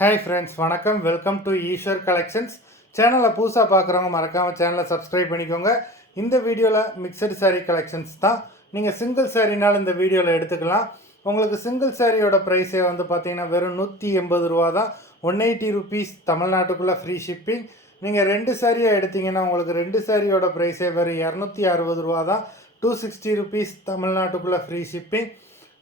Hi friends, வணக்கம். Welcome to Eshwar collections. சேனலை புதுசாக பார்க்குறவங்க மறக்காமல் சேனலை சப்ஸ்கிரைப் பண்ணிக்கோங்க. இந்த வீடியோவில் மிக்சடு சாரீ கலெக்ஷன்ஸ் தான். நீங்கள் சிங்கிள் சாரீனாலும் இந்த வீடியோவில் எடுத்துக்கலாம். உங்களுக்கு சிங்கிள் சாரியோட ப்ரைஸே வந்து பார்த்தீங்கன்னா வெறும் 180 ரூபா தான். 180 ருபீஸ் தமிழ்நாட்டுக்குள்ளே ஃப்ரீ ஷிப்பிங். நீங்கள் 2 சாரியாக எடுத்திங்கன்னா உங்களுக்கு 2 சாரியோட ப்ரைஸே வெறும் 260 ரூபா தான். 260 ருபீஸ் தமிழ்நாட்டுக்குள்ளே ஃப்ரீ ஷிப்பிங்.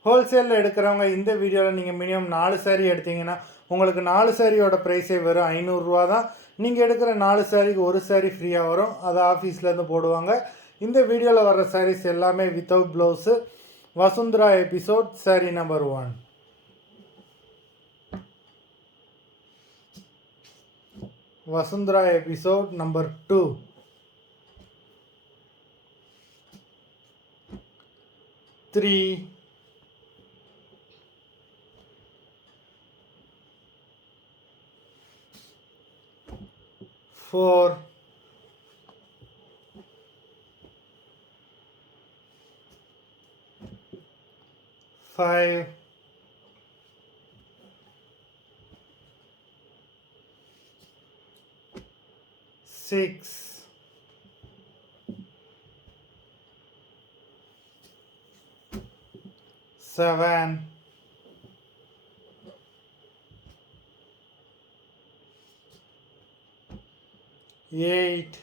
ஹோல்சேலில் எடுக்கிறவங்க இந்த வீடியோவில் நீங்கள் மினிமம் 4 சாரீ எடுத்திங்கன்னா உங்களுக்கு 4 சாரியோட ப்ரைஸே வெறும் 500 ரூபா தான். நீங்கள் எடுக்கிற 4 சாரிக்கு ஒரு சாரீ ஃப்ரீயாக வரும். அதை ஆஃபீஸ்லேருந்து போடுவாங்க. இந்த வீடியோவில் வர்ற சாரீஸ் எல்லாமே வித்தவுட் ப்ளவுஸு. வசுந்தரா எபிசோட் சாரீ நம்பர் 1. Vasundhara episode number 2. 3, 4, 5, 6, 7, 8,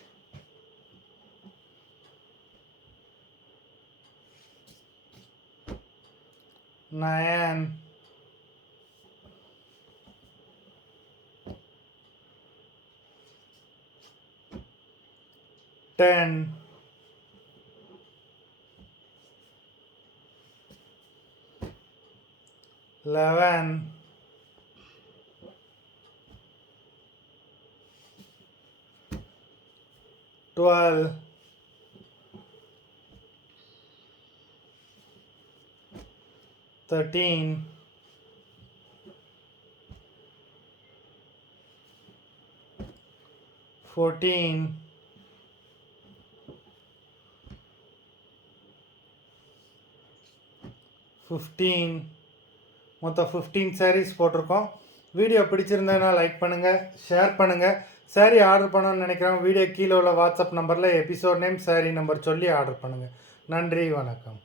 9, 10, 11, 12, 13, 14, 15. மொத்தம் 15 சாரீஸ் போட்டிருக்கோம். வீடியோ பிடிச்சிருந்ததுன்னா லைக் பண்ணுங்கள், ஷேர் பண்ணுங்கள். சாரீ ஆர்டர் பண்ணணும்னு நினைக்கிறோம். வீடியோ கீழே உள்ள வாட்ஸ்அப் நம்பரில் எபிசோட் நேம், சாரீ நம்பர் சொல்லி ஆர்டர் பண்ணுங்கள். நன்றி, வணக்கம்.